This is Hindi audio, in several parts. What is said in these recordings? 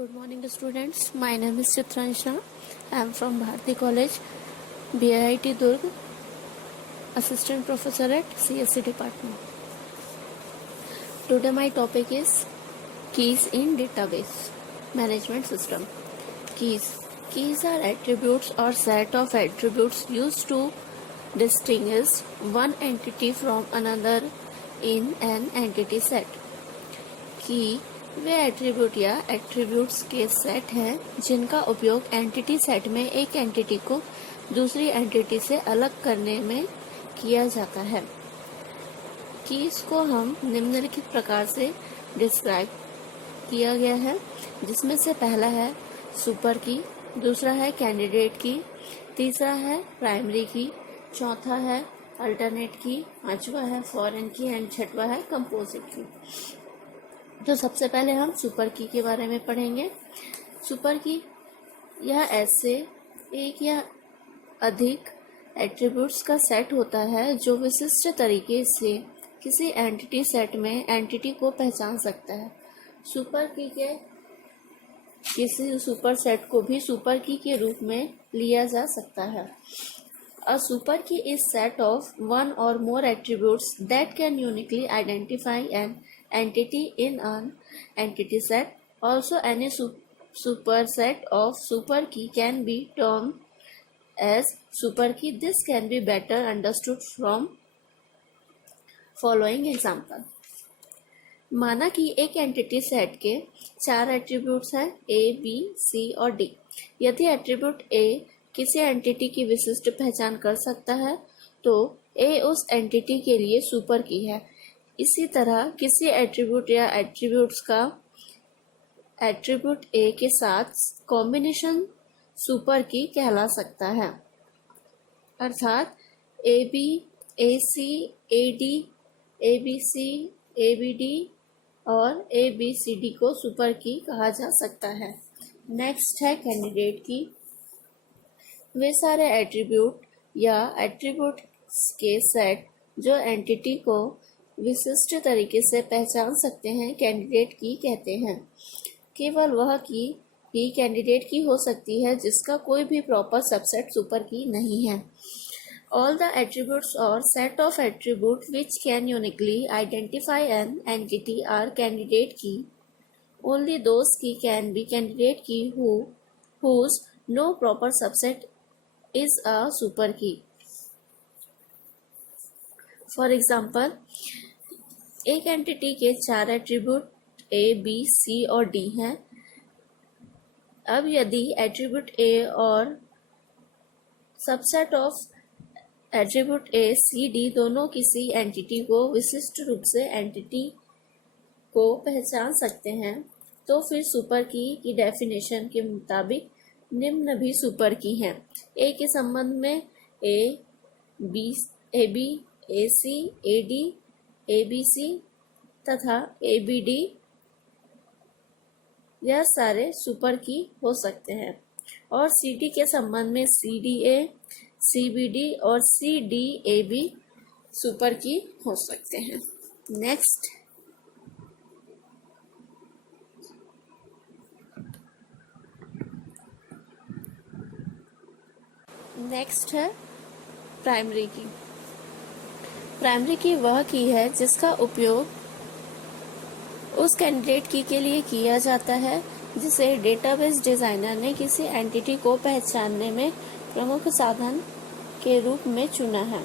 Good morning, students. My name is Chitranshna. I am from Bharati College, BIT Durg, Assistant Professor at CSC Department. Today my topic is Keys in Database Management System. Keys are attributes or set of attributes used to distinguish one entity from another in an entity set. की वे एट्रीब्यूट या एट्रीब्यूट्स के सेट हैं जिनका उपयोग एंटिटी सेट में एक एंटिटी को दूसरी एंटिटी से अलग करने में किया जाता है। कीज को हम निम्नलिखित प्रकार से डिस्क्राइब किया गया है, जिसमें से पहला है सुपर की, दूसरा है कैंडिडेट की, तीसरा है प्राइमरी की, चौथा है अल्टरनेट की, पांचवा है फॉरेन की एंड छठवा है कंपोजिट की। तो सबसे पहले हम सुपर की के बारे में पढ़ेंगे। सुपर की यह ऐसे एक या अधिक एट्रीब्यूट्स का सेट होता है जो विशिष्ट तरीके से किसी एंटिटी सेट में एंटिटी को पहचान सकता है। सुपर की के किसी सुपर सेट को भी सुपर की के रूप में लिया जा सकता है। A super key is set of one or more attributes that can uniquely identify an entity in an entity set. Also, any superset of super key can be termed as super key. This can be better understood from following example. माना कि एक एंटिटी सेट के 4 एट्रीब्यूट्स हैं A, B, C और D। यदि एट्रीब्यूट A किसी एंटिटी की विशिष्ट पहचान कर सकता है तो A उस एंटिटी के लिए सुपर की है। इसी तरह किसी एट्रीब्यूट या एट्रीब्यूट्स का एट्रीब्यूट A के साथ कॉम्बिनेशन सुपर की कहला सकता है। अर्थात AB, AC, AD, ABC, ABD और ABCD को सुपर की कहा जा सकता है। नेक्स्ट है कैंडिडेट की। वे सारे एट्रीब्यूट या एट्रीब्यूट्स के सेट जो एंटिटी को विशिष्ट तरीके से पहचान सकते हैं कैंडिडेट की कहते हैं। केवल वह की ही कैंडिडेट की हो सकती है जिसका कोई भी प्रॉपर सबसेट सुपर की नहीं है। All the attributes or set of attributes which can uniquely identify an entity are candidate key. Only those key can be candidate key whose no proper subset is a super key. For example, एक एंटिटी के 4 एट्रीब्यूट A, B, C और D हैं। अब यदि एट्रीब्यूट A और subset of attribute A, C, D दोनों किसी एंटिटी को विशिष्ट रूप से एंटिटी को पहचान सकते हैं तो फिर सुपर की डेफिनेशन के मुताबिक निम्न भी सुपर की हैं। A के संबंध में A, B, AB, AC, AD, ABC तथा ABD यह सारे सुपर की हो सकते हैं और CD के संबंध में CDA, CBD और CDA भी सुपर की हो सकते हैं। नेक्स्ट है प्राइमरी की। प्राइमरी की वह की है जिसका उपयोग उस कैंडिडेट की के लिए किया जाता है जिसे डेटाबेस डिजाइनर ने किसी एंटिटी को पहचानने में प्रमुख साधन के रूप में चुना है।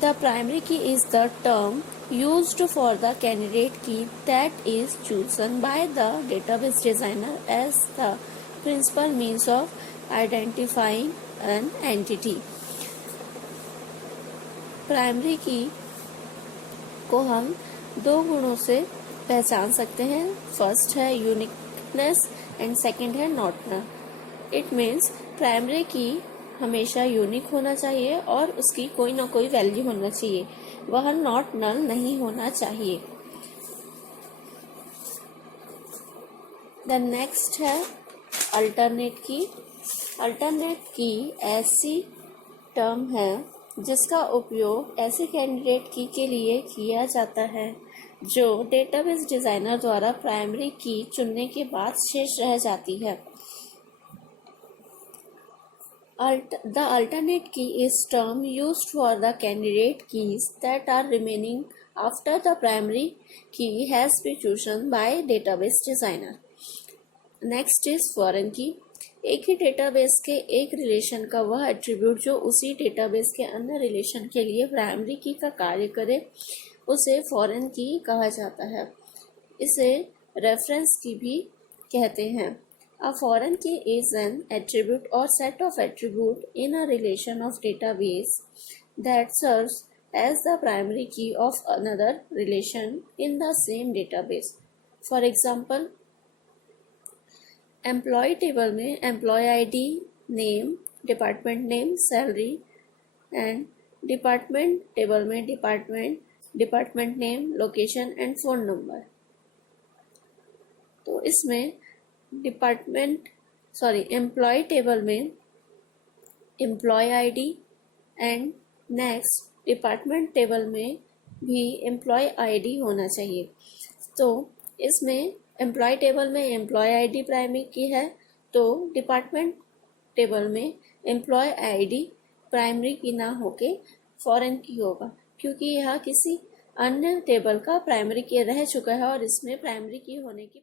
The primary key is the term used for the candidate key that is chosen by the database designer as the principal means of identifying an entity. Primary की को हम 2 गुणों से पहचान सकते हैं। फर्स्ट है यूनिकनेस एंड सेकंड है not null. It means primary key हमेशा यूनिक होना चाहिए और उसकी कोई ना कोई वैल्यू होना चाहिए, वह नॉट नल नहीं होना चाहिए। द नेक्स्ट है अल्टरनेट की। अल्टरनेट की ऐसी टर्म है जिसका उपयोग ऐसे कैंडिडेट की के लिए किया जाता है जो डेटाबेस डिजाइनर द्वारा प्राइमरी की चुनने के बाद शेष रह जाती है। The alternate key is term used for the candidate keys that are remaining after the primary key has been chosen by database designer. Next is foreign key. एक ही डेटाबेस के एक रिलेशन का वह एट्रीब्यूट जो उसी डेटाबेस के अन्य रिलेशन के लिए प्राइमरी की का कार्य करे उसे फॉरेन की कहा जाता है। इसे रेफरेंस की भी कहते हैं। A foreign key is an attribute or set of attribute in a relation of database that serves as the primary key of another relation in the same database. For example, employee table में employee ID, name, department name, salary and department table में department name, location and phone number. तो इसमें एम्प्लॉय टेबल में employee ID and next department table में भी एम्प्लॉय आईडी होना चाहिए। तो इसमें एम्प्लॉय टेबल में एम्प्लॉय आईडी प्राइमरी की है तो डिपार्टमेंट टेबल में एम्प्लॉय आईडी प्राइमरी की ना होके फॉरेन की होगा, क्योंकि यह किसी अन्य टेबल का प्राइमरी की रह चुका है और इसमें प्राइमरी की होने की